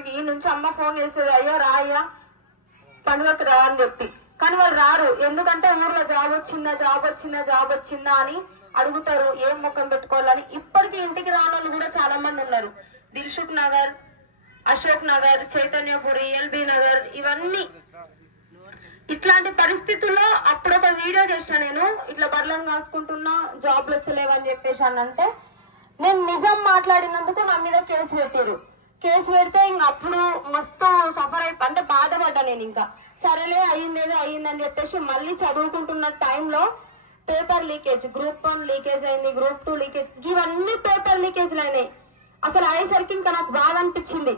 దగ్గరికి ఈ నుంచి అమ్మ ఫోన్ చేసేది, అయ్యా రా అయ్యా పండుగకి రా అని చెప్పి. కానీ వాళ్ళు రారు. ఎందుకంటే ఊర్లో జాబ్ వచ్చిందా అని అడుగుతారు, ఏం ముఖం పెట్టుకోవాలని. ఇప్పటికీ ఇంటికి రాని వాళ్ళు కూడా చాలా మంది ఉన్నారు. దిల్సుఖ్ నగర్, అశోక్ నగర్, చైతన్యపురి, ఎల్బీ నగర్, ఇవన్నీ. ఇట్లాంటి పరిస్థితుల్లో అప్పుడు ఒక వీడియో చేసిన, నేను ఇట్లా బర్లను కాసుకుంటున్నా, జాబ్లు వస్తలేవని చెప్పేసి అంటే నేను నిజం మాట్లాడినందుకు నా మీద కేసు పెట్టారు. కేసు పెడితే ఇంక అప్పుడు మస్తు సఫర్ అంటే బాధపడ్డా నేను. ఇంకా సరేలే అయ్యిందేదో అయ్యిందని చెప్పేసి మళ్ళీ చదువుకుంటున్న టైంలో పేపర్ లీకేజ్, గ్రూప్ 1 లీకేజ్ అయింది, గ్రూప్ 2 లీకేజ్, ఇవన్నీ పేపర్ లీకేజ్లు అయినాయి. అసలు అయ్యేసరికి ఇంకా నాకు బాధ అనిపించింది.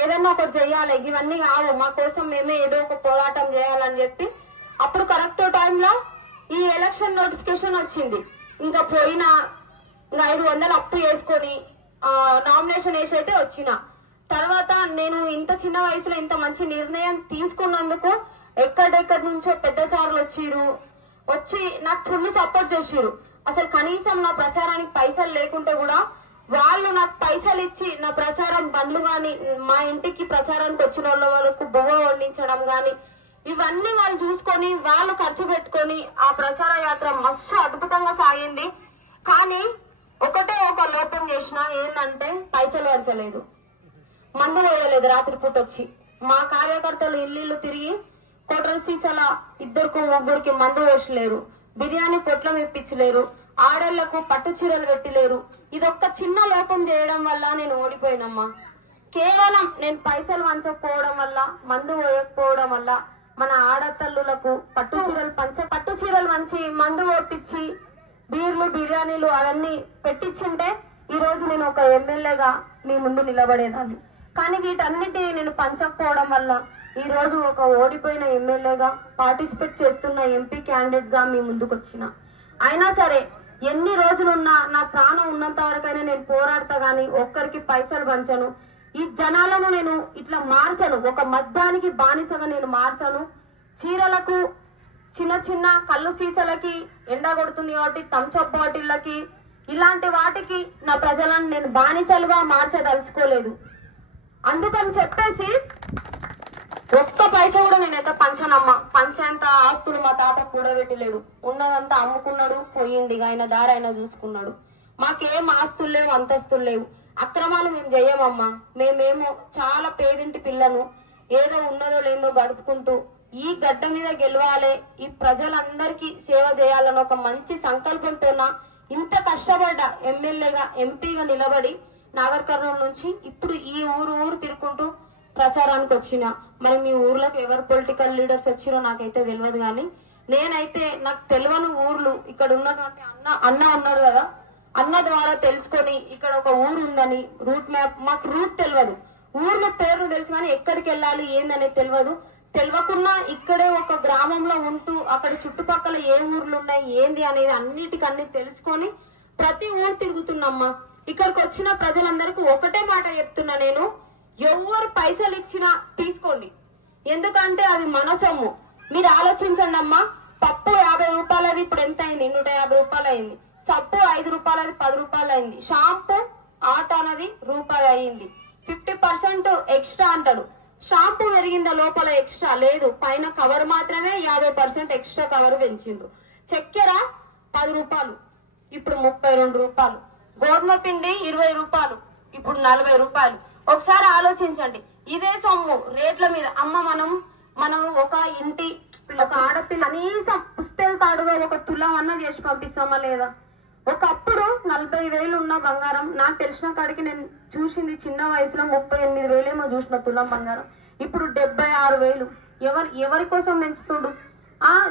ఏదన్నా ఒకటి చెయ్యాలి, ఇవన్నీ కావు, మా కోసం మేమే ఏదో ఒక పోరాటం చేయాలని చెప్పి అప్పుడు కరెక్ట్ టైంలో ఈ ఎలక్షన్ నోటిఫికేషన్ వచ్చింది. ఇంకా పోయినా 500 అప్పు చేసుకొని నామినేషన్ వేసి అయితే వచ్చిన తర్వాత నేను ఇంత చిన్న వయసులో ఇంత మంచి నిర్ణయం తీసుకున్నందుకు ఎక్కడెక్కడి నుంచో పెద్ద సార్లు వచ్చి నాకు ఫుల్ సపోర్ట్ చేసిరు. అసలు కనీసం నా ప్రచారానికి పైసలు లేకుంటే కూడా వాళ్ళు నాకు పైసలు ఇచ్చి నా ప్రచారం బండ్లు గాని, మా ఇంటికి ప్రచారానికి వచ్చిన వాళ్ళకు బువ్వ వండించడం గాని, ఇవన్నీ వాళ్ళు చూసుకొని వాళ్ళు ఖర్చు పెట్టుకొని ఆ ప్రచార యాత్ర మస్తు అద్భుతంగా సాగింది. కానీ ఒకటే ఒక లోపం చేసిన, ఏంటంటే పైసలు వంచలేదు, మందు వేయలేదు. రాత్రిపూట వచ్చి మా కార్యకర్తలు ఇల్లు తిరిగి కోటల సీసాల 2-3 మందు పోసలేరు, బిర్యానీ పొట్లం ఇప్పించలేరు, ఆడళ్లకు పట్టు చీరలు పెట్టలేరు. ఇదొక్క చిన్న లోపం చేయడం వల్ల నేను ఓడిపోయినమ్మా. కేవలం నేను పైసలు వంచకపోవడం వల్ల, మందు పోయకపోవడం వల్ల మన ఆడతల్లులకు పట్టు చీరలు వంచి మందు ఓపించి బీర్లు, బిర్యానీలు అవన్నీ పెట్టించుంటే ఈ రోజు నేను ఒక ఎమ్మెల్యేగా మీ ముందు నిలబడేదాన్ని. కానీ వీటన్నిటి నేను పంచకపోవడం వల్ల ఈ రోజు ఒక ఓడిపోయిన ఎమ్మెల్యేగా పార్టిసిపేట్ చేస్తున్న ఎంపీ క్యాండిడేట్ గా మీ ముందుకు వచ్చిన. అయినా సరే ఎన్ని రోజులున్నా నా ప్రాణం ఉన్నంత వరకైనా నేను పోరాడతా గాని ఒక్కరికి పైసలు పంచను. ఈ జనాలను నేను ఇట్లా మార్చను, ఒక మద్యానికి బానిసగా నేను మార్చను. చీరలకు, చిన్న కళ్ళు సీసాలకి ఎండ కొడుతుంది కాబట్టి థమ్స్అప్ బాటిళ్ళకి, ఇలాంటి వాటికి నా ప్రజలను నేను బానిసలుగా మార్చదలుచుకోలేదు. అందుకని చెప్పేసి ఒక్క పైసా కూడా నేనైతే పంచనమ్మా. పంచేంత ఆస్తులు మా తాత కూడబెట్టలేడు, ఉన్నదంతా అమ్ముకున్నాడు, పోయింది, ఆయన దారి ఆయన చూసుకున్నాడు. మాకేం ఆస్తులు లేవు, అంతస్తులు లేవు, అక్రమాలు మేము చెయ్యమమ్మా. మేమేమో చాలా పేదింటి పిల్లను, ఏదో ఉన్నదో లేదో గడుపుకుంటూ ఈ గడ్డ మీద గెలవాలి, ఈ ప్రజలందరికీ సేవ చేయాలని ఒక మంచి సంకల్పంతో ఇంత కష్టపడ్డ ఎమ్మెల్యేగా, ఎంపీగా నిలబడి నాగర్ కర్నూలు నుంచి ఇప్పుడు ఈ ఊరు తిరుగుకుంటూ ప్రచారానికి వచ్చిన. మరి మీ ఊర్లోకి ఎవరు పొలిటికల్ లీడర్స్ వచ్చిరో నాకైతే తెలియదు. కానీ నేనైతే నాకు తెలియని ఊర్లు ఇక్కడ ఉన్నటువంటి అన్న ఉన్నాడు కదా, అన్న ద్వారా తెలుసుకొని ఇక్కడ ఒక ఊరు ఉందని రూట్ మ్యాప్, మాకు రూట్ తెలియదు, ఊర్ల పేర్లు తెలుసు కానీ ఎక్కడికి వెళ్ళాలి ఏందనేది తెలియకున్నా ఇక్కడే ఒక గ్రామంలో ఉంటూ అక్కడ చుట్టుపక్కల ఏ ఊర్లు ఉన్నాయి ఏంది అనేది అన్నిటికన్నీ తెలుసుకొని ప్రతి ఊరు తిరుగుతున్నామ్మా. ఇక్కడికి వచ్చిన ప్రజలందరికీ ఒకటే మాట చెప్తున్నా, నేను ఎవరు పైసలు ఇచ్చినా తీసుకోండి, ఎందుకంటే అవి మన సొమ్ము. మీరు ఆలోచించండి అమ్మా. పప్పు 50 రూపాయలది ఇప్పుడు ఎంత అయింది? 150 రూపాయలు అయింది. సబ్బు 5 రూపాయలది 10 రూపాయలు అయింది. షాంపూ ఆట అనేది రూపాయి అయింది. 50% ఎక్స్ట్రా అంటాడు. షాంపూ పెరిగిందా? లోపల ఎక్స్ట్రా లేదు, పైన కవర్ మాత్రమే 50% ఎక్స్ట్రా కవర్ పెంచిండ్రు. చక్కెర 10 రూపాయలు ఇప్పుడు 32 రూపాయలు. గోధుమ పిండి 20 రూపాయలు ఇప్పుడు 40 రూపాయలు. ఒకసారి ఆలోచించండి, ఇదే సొమ్ము రేట్ల మీద అమ్మ మనం ఒక ఇంటి ఒక ఆడపిల్ల కనీసం పుస్తెల తాడుగా ఒక తులం అన్న చేసి పంపిస్తామా లేదా? ఒకప్పుడు 40,000 ఉన్న బంగారం, నాకు తెలిసిన కాడికి నేను చూసింది చిన్న వయసులో 38,000 ఏమో చూసిన తులం బంగారం, ఇప్పుడు 76,000. ఎవరి కోసం పెంచుతుడు?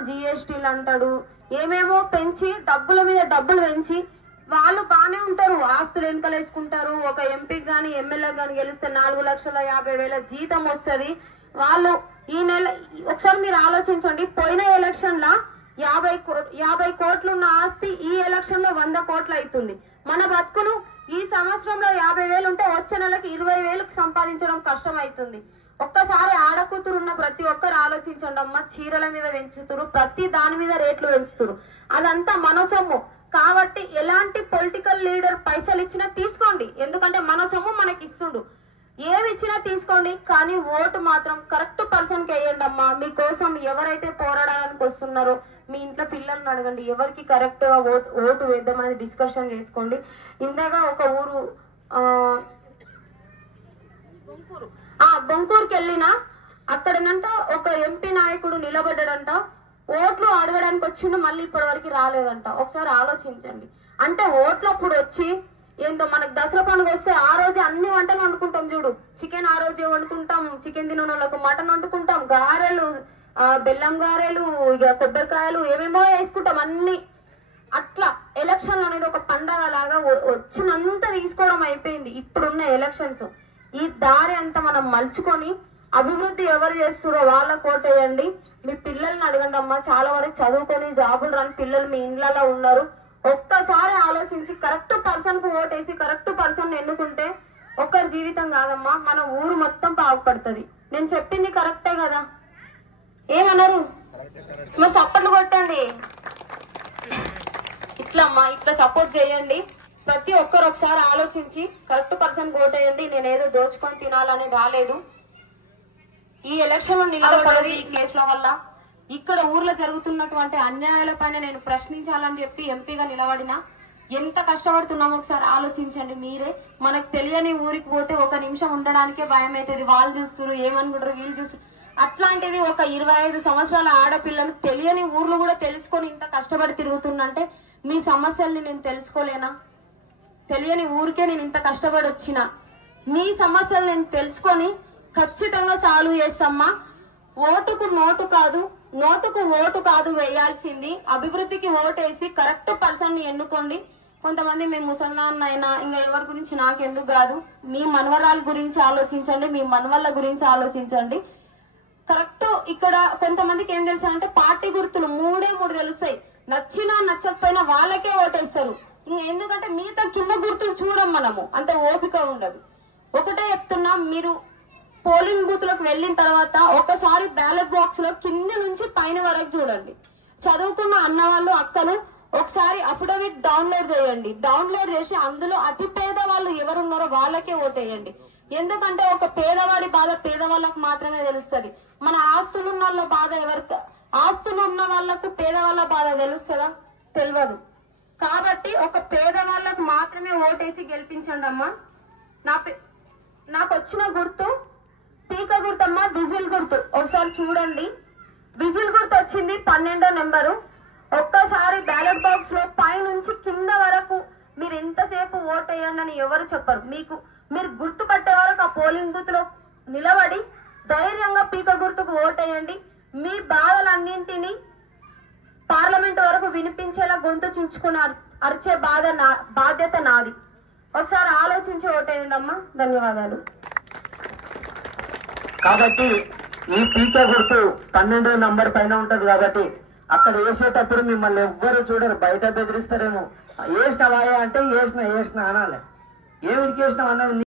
జిఎస్టీలు అంటాడు, ఏమేమో పెంచి డబ్బుల మీద డబ్బులు పెంచి వాళ్ళు బానే ఉంటారు, ఆస్తులు వెనుకలేసుకుంటారు. ఒక ఎంపీకి గాని ఎమ్మెల్యే గాని గెలిస్తే 4,50,000 జీతం వస్తుంది. వాళ్ళు ఈ నెల ఒకసారి మీరు ఆలోచించండి, పోయిన ఎలక్షన్ లా 50 కోట్లు ఉన్న ఆస్తి ఈ ఎలక్షన్ లో 100 కోట్లు అవుతుంది. మన బతుకులు ఈ సంవత్సరంలో 50,000 ఉంటే వచ్చే నెలకి 20,000 సంపాదించడం కష్టం అవుతుంది. ఒక్కసారి ఆడకూతురు ఉన్న ప్రతి ఒక్కరు ఆలోచించండి అమ్మ. చీరల మీద పెంచుతురు, ప్రతి దాని మీద రేట్లు పెంచుతురు, అదంతా మన సొమ్ము. కాబట్టి ఎలాంటి పొలిటికల్ లీడర్ పైసలు ఇచ్చినా తీసుకోండి, ఎందుకంటే మన సొమ్ము మనకి ఇస్తుడు. ఏమి ఇచ్చినా తీసుకోండి, కానీ ఓటు మాత్రం కరెక్ట్ పర్సన్ కి వేయండి అమ్మా. మీకోసం ఎవరైతే పోరాడడానికి వస్తున్నారో మీ ఇంట్లో పిల్లల్ని అడగండి, ఎవరికి కరెక్ట్ గా ఓటు వేద్దామనేది డిస్కషన్ చేసుకోండి. ఇందాక ఒక ఊరు బొంకూరుకి వెళ్ళినా అక్కడనంట ఒక ఎంపీ నాయకుడు నిలబడ్డాడంట, ఓట్లు అడగడానికి వచ్చిండు, మళ్ళీ ఇప్పటి వరకు రాలేదంట. ఒకసారి ఆలోచించండి. అంటే ఓట్లు అప్పుడు వచ్చి ఏందో మనకు దసరా పండుగ వస్తే ఆ రోజే అన్ని వంటలు వండుకుంటాం చూడు, చికెన్ ఆ రోజే వండుకుంటాం, చికెన్ తినని వాళ్ళకు మటన్ వండుకుంటాం, గారెలు, బెల్లం గారెలు, ఇక కొబ్బరికాయలు ఏమేమో వేసుకుంటాం అన్ని. అట్లా ఎలక్షన్ అనేది ఒక పండగ లాగా వచ్చినంత తీసుకోవడం అయిపోయింది ఇప్పుడున్న ఎలక్షన్స్. ఈ దారి అంతా మనం మలుచుకొని అభివృద్ధి ఎవరు చేస్తారో వాళ్ళ కోటేయండి. మీ పిల్లల్ని అడగండి అమ్మా. చాలా వరకు చదువుకొని జాబులు రాని పిల్లలు మీ ఇండ్లలో ఉన్నారు. ఒక్కసారి ఆలోచించి కరెక్ట్ పర్సన్ కు ఓటేసి కరెక్ట్ పర్సన్ ఎన్నుకుంటే ఒక్కరి జీవితం కాదమ్మా, మన ఊరు మొత్తం బాగుపడుతుంది. నేను చెప్పింది కరెక్టే కదా? ఏమన్నారు? మరి సపోర్ట్లు కొట్టండి. ఇట్లా అమ్మా, ఇట్లా సపోర్ట్ చేయండి. ప్రతి ఒక్కరు ఒకసారి ఆలోచించి కరెక్ట్ పర్సన్ ఓటేయండి. నేనేదో దోచుకొని తినాలని రాలేదు. ఈ ఎలక్షన్ లో నిలబడదు ఈ కేసుల వల్ల. ఇక్కడ ఊర్లో జరుగుతున్నటువంటి అన్యాయాల పైన నేను ప్రశ్నించాలని చెప్పి ఎంపీగా నిలబడినా ఎంత కష్టపడుతున్నామో ఒకసారి ఆలోచించండి మీరే. మనకు తెలియని ఊరికి పోతే ఒక నిమిషం ఉండడానికే భయం అవుతుంది. వాళ్ళు చూస్తారు, ఏమనుకుంటారు, వీళ్ళు చూస్తారు. అట్లాంటిది ఒక 25 సంవత్సరాల ఆడపిల్లలు తెలియని ఊర్లు కూడా తెలుసుకొని ఇంత కష్టపడి తిరుగుతుందంటే మీ సమస్యల్ని నేను తెలుసుకోలేనా? తెలియని ఊరికే నేను ఇంత కష్టపడి వచ్చిన మీ సమస్యలు నేను తెలుసుకొని ఖచ్చితంగా సాల్వ్ చేస్తామ్మా. ఓటుకు నోటు కాదు, నోటుకు ఓటు కాదు వేయాల్సింది. అభివృద్ధికి ఓటేసి కరెక్ట్ పర్సన్ ని ఎన్నుకోండి. కొంతమంది మేము ముసల్మాన్నైనా ఇంకా ఎవరి గురించి నాకెందుకు కాదు, మీ మనవరాల గురించి ఆలోచించండి, మీ మనవళ్ళ గురించి ఆలోచించండి. కరెక్ట్ ఇక్కడ కొంతమందికి ఏం తెలుసా అంటే పార్టీ గుర్తులు 3 తెలుస్తాయి. నచ్చినా నచ్చకపోయినా వాళ్ళకే ఓటేస్తారు. ఇంకా ఎందుకంటే మిగతా కింద గుర్తులు చూడం, మనము అంత ఓపిక ఉండదు. ఒకటే చెప్తున్నా, మీరు పోలింగ్ బూత్ లకు వెళ్ళిన తర్వాత ఒకసారి బ్యాలెట్ బాక్స్ లో కింద నుంచి పైన వరకు చూడండి. చదువుకున్న అన్న వాళ్ళు అక్కలు ఒకసారి అఫిడవిట్ డౌన్లోడ్ చేయండి. డౌన్లోడ్ చేసి అందులో అతి పేద వాళ్ళు ఎవరున్నారో వాళ్ళకే ఓటేయండి. ఎందుకంటే ఒక పేదవాడి బాధ పేదవాళ్ళకు మాత్రమే తెలుస్తుంది. మన ఆస్తులు ఉన్న వాళ్ళ బాధ ఎవరికి, ఆస్తులు ఉన్న వాళ్ళకు పేదవాళ్ళ బాధ తెలుస్తుందా? తెలియదు. కాబట్టి ఒక పేదవాళ్ళకు మాత్రమే ఓటేసి గెలిపించండి అమ్మా. నాకు వచ్చిన గుర్తు పీక గుర్తమ్మా, విజిల్ గుర్తు. ఒకసారి చూడండి, విజిల్ గుర్తు వచ్చింది 12వ నెంబరు. ఒక్కసారి బ్యాలెట్ బాక్స్ లో పైనుంచి కింద వరకు మీరు ఎంతసేపు ఓటేయండి అని ఎవరు చెప్పరు. మీరు గుర్తు పట్టే వరకు ఆ పోలింగ్ బూత్ లో నిలబడి ధైర్యంగా పీక గుర్తుకు ఓటేయండి. మీ బాధలన్నింటినీ పార్లమెంట్ వరకు వినిపించేలా గొంతు చించుకుని అరిచే బాధ్యత నాది. ఒకసారి ఆలోచించి ఓటేయండి అమ్మా. ధన్యవాదాలు. కాబట్టి ఈ పీక గుర్తు 12వ నంబర్ పైన ఉంటది. కాబట్టి అక్కడ వేసేటప్పుడు మిమ్మల్ని ఎవ్వరు చూడరు, బయట బెదిరిస్తారేమో. వేసినవాయా అంటే వేసిన అనాలి. ఏమిటికి వేసినావు అన్నది